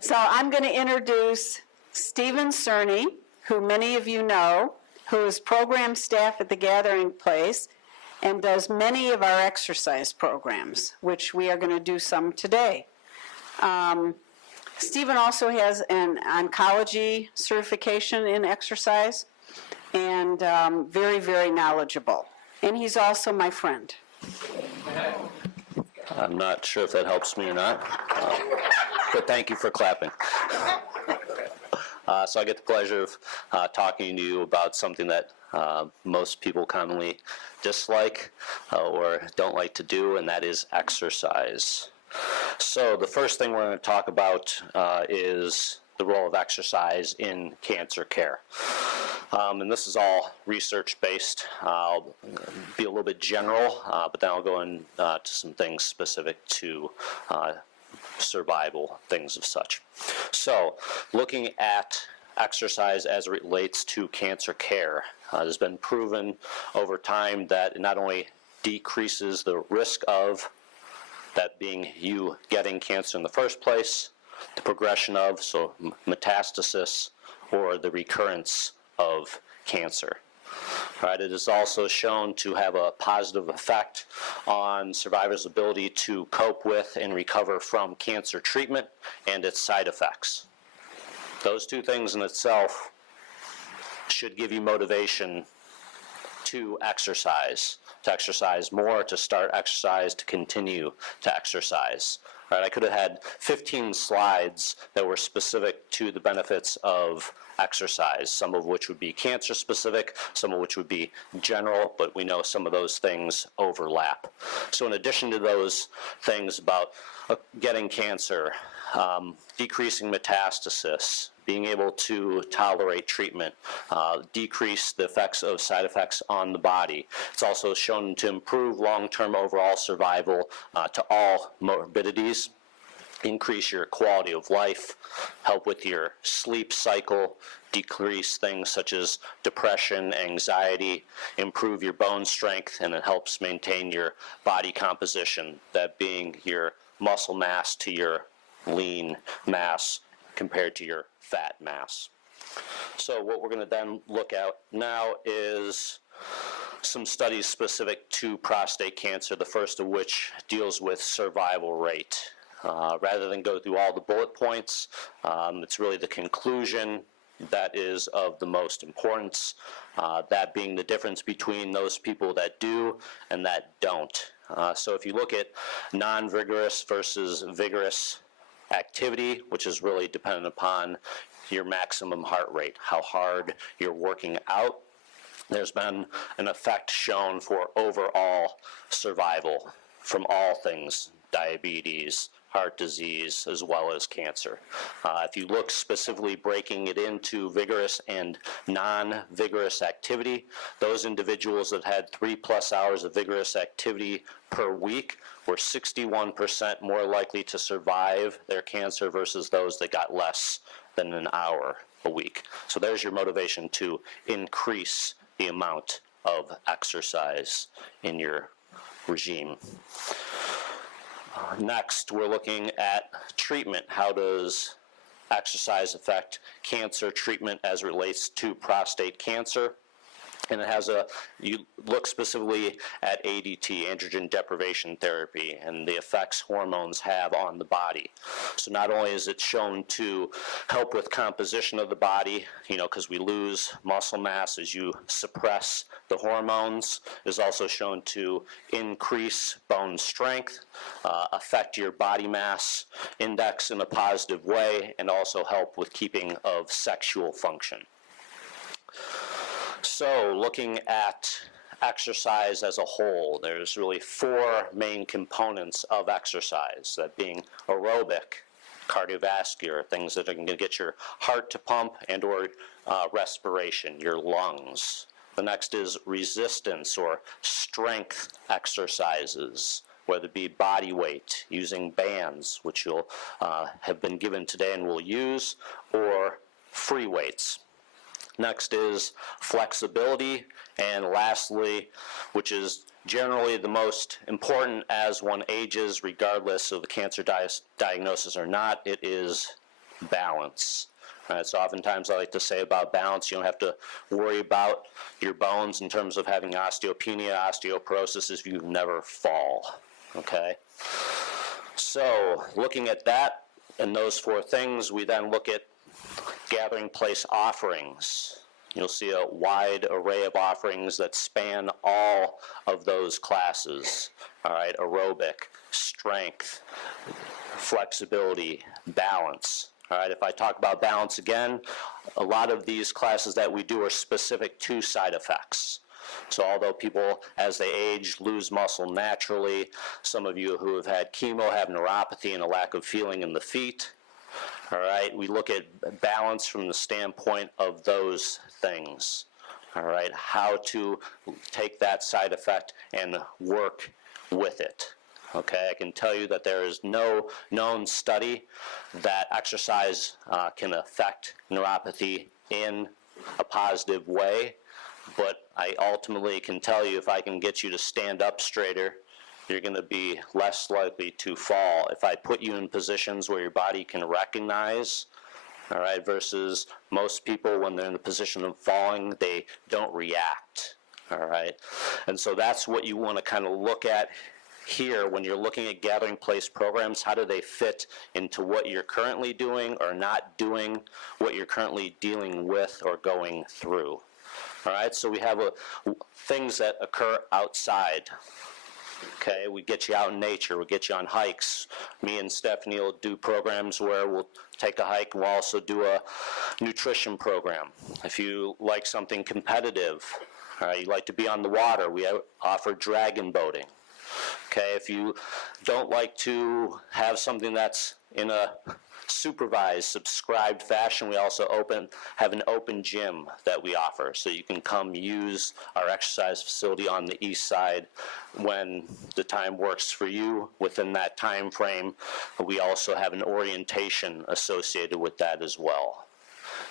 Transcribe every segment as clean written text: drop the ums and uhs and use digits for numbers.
So I'm going to introduce Stephen Cerne, who many of you know, who is program staff at the Gathering Place and does many of our exercise programs, which we are going to do some today. Stephen also has an oncology certification in exercise and very, very knowledgeable. And he's also my friend. I'm not sure if that helps me or not, but thank you for clapping. So I get the pleasure of talking to you about something that most people commonly dislike or don't like to do, and that is exercise. So the first thing we're going to talk about is the role of exercise in cancer care. And this is all research-based. I'll be a little bit general, but then I'll go into some things specific to survival, things of such. So looking at exercise as it relates to cancer care, it has been proven over time that it not only decreases the risk of that being you getting cancer in the first place, the progression of, so metastasis, or the recurrence of cancer. Right, it is also shown to have a positive effect on survivors' ability to cope with and recover from cancer treatment and its side effects. Those two things in itself should give you motivation to exercise more, to start exercise, to continue to exercise. Right, I could have had 15 slides that were specific to the benefits of exercise, some of which would be cancer specific, some of which would be general, but we know some of those things overlap. So in addition to those things about getting cancer, decreasing metastasis, being able to tolerate treatment, decrease the effects of side effects on the body. It's also shown to improve long-term overall survival to all morbidities, increase your quality of life, help with your sleep cycle, decrease things such as depression, anxiety, improve your bone strength, and it helps maintain your body composition, that being your muscle mass to your lean mass compared to your fat mass. So what we're going to then look at now is some studies specific to prostate cancer, the first of which deals with survival rate. Rather than go through all the bullet points, it's really the conclusion that is of the most importance, that being the difference between those people that do and that don't. So if you look at non-vigorous versus vigorous activity, which is really dependent upon your maximum heart rate, how hard you're working out, there's been an effect shown for overall survival from all things, diabetes, heart disease, as well as cancer. If you look specifically breaking it into vigorous and non-vigorous activity, those individuals that had 3+ hours of vigorous activity per week were 61% more likely to survive their cancer versus those that got less than an hour a week. So there's your motivation to increase the amount of exercise in your regime. Next, we're looking at treatment. How does exercise affect cancer treatment as it relates to prostate cancer? And it has you look specifically at ADT, androgen deprivation therapy, and the effects hormones have on the body. So not only is it shown to help with composition of the body, because we lose muscle mass as you suppress the hormones, is also shown to increase bone strength, affect your body mass index in a positive way, and also help with keeping of sexual function. So looking at exercise as a whole, there's really 4 main components of exercise, that being aerobic, cardiovascular, things that are going to get your heart to pump, and or respiration, your lungs. The next is resistance or strength exercises, whether it be body weight, using bands, which you'll have been given today and will use, or free weights. Next is flexibility, and lastly, which is generally the most important as one ages, regardless of the cancer diagnosis or not, it is balance. All right, so oftentimes I like to say about balance, you don't have to worry about your bones in terms of having osteopenia, osteoporosis if you never fall, okay? So looking at that and those four things, we then look at gathering place offerings. You'll see a wide array of offerings that span all of those classes, all right? Aerobic, strength, flexibility, balance. All right, if I talk about balance again, a lot of these classes that we do are specific to side effects. So although people, as they age, lose muscle naturally, some of you who have had chemo have neuropathy and a lack of feeling in the feet. All right, we look at balance from the standpoint of those things. All right, how to take that side effect and work with it. Okay, I can tell you that there is no known study that exercise can affect neuropathy in a positive way, but I ultimately can tell you if I can get you to stand up straighter, you're going to be less likely to fall. If I put you in positions where your body can recognize, all right, versus most people when they're in the position of falling, they don't react, all right? And so that's what you want to kind of look at here when you're looking at gathering place programs. How do they fit into what you're currently doing or not doing, what you're currently dealing with or going through? All right, so we have things that occur outside. Okay, we get you out in nature, we get you on hikes. Me and Stephanie will do programs where we'll take a hike and we'll also do a nutrition program. If you like something competitive, all right, you like to be on the water, we offer dragon boating. Okay, if you don't like to have something that's in a supervised, subscribed fashion, we also have an open gym that we offer. So you can come use our exercise facility on the east side when the time works for you within that time frame. We also have an orientation associated with that as well.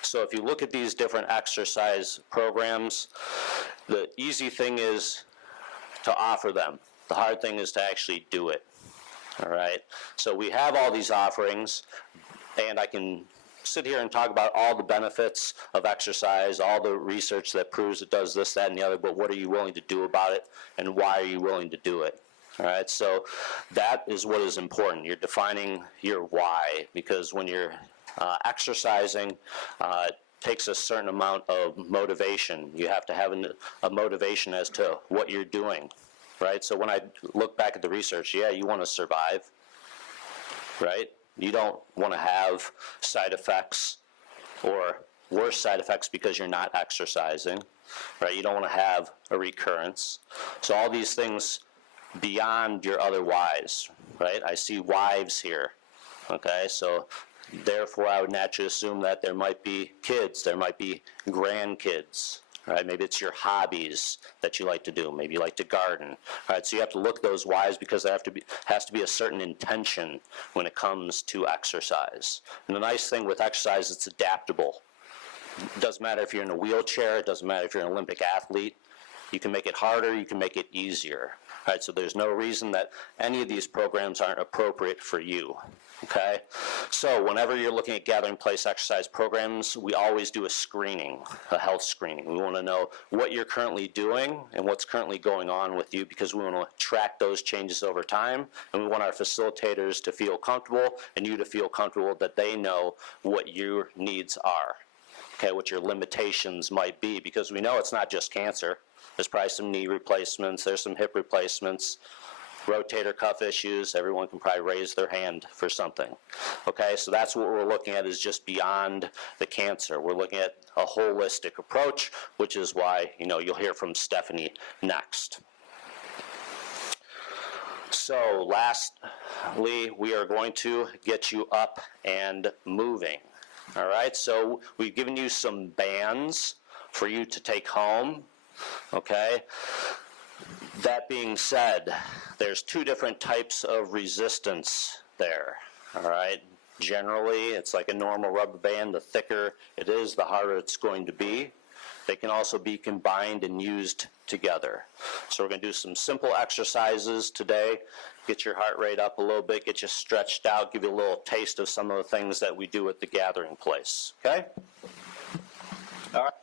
So if you look at these different exercise programs, the easy thing is to offer them. The hard thing is to actually do it, all right? So we have all these offerings, and I can sit here and talk about all the benefits of exercise, all the research that proves it does this, that, and the other, but what are you willing to do about it, and why are you willing to do it? All right, so that is what is important. You're defining your why, because when you're exercising, it takes a certain amount of motivation. You have to have a motivation as to what you're doing. Right, so when I look back at the research, yeah, you want to survive, right? You don't want to have side effects or worse side effects because you're not exercising, right? You don't want to have a recurrence. So all these things beyond your other whys, right? I see wives here, okay? So therefore I would naturally assume that there might be kids, there might be grandkids. Right, maybe it's your hobbies that you like to do. Maybe you like to garden. All right, so you have to look at those whys because there has to be a certain intention when it comes to exercise. And the nice thing with exercise, it's adaptable. It doesn't matter if you're in a wheelchair. It doesn't matter if you're an Olympic athlete. You can make it harder. You can make it easier. All right, so there's no reason that any of these programs aren't appropriate for you. Okay, so whenever you're looking at gathering place exercise programs, we always do a screening, a health screening. We want to know what you're currently doing and what's currently going on with you, because we want to track those changes over time, and we want our facilitators to feel comfortable and you to feel comfortable that they know what your needs are, okay, what your limitations might be, because we know it's not just cancer. There's probably some knee replacements, there's some hip replacements, rotator cuff issues. Everyone can probably raise their hand for something. Okay, so that's what we're looking at, is just beyond the cancer. We're looking at a holistic approach, which is why, you'll hear from Stephanie next. So lastly, we are going to get you up and moving. All right, so we've given you some bands for you to take home. Okay. That being said, there's two different types of resistance there, all right? Generally, it's like a normal rubber band. The thicker it is, the harder it's going to be, They can also be combined and used together. So we're going to do some simple exercises today, get your heart rate up a little bit, get you stretched out, give you a little taste of some of the things that we do at the gathering place, okay? All right.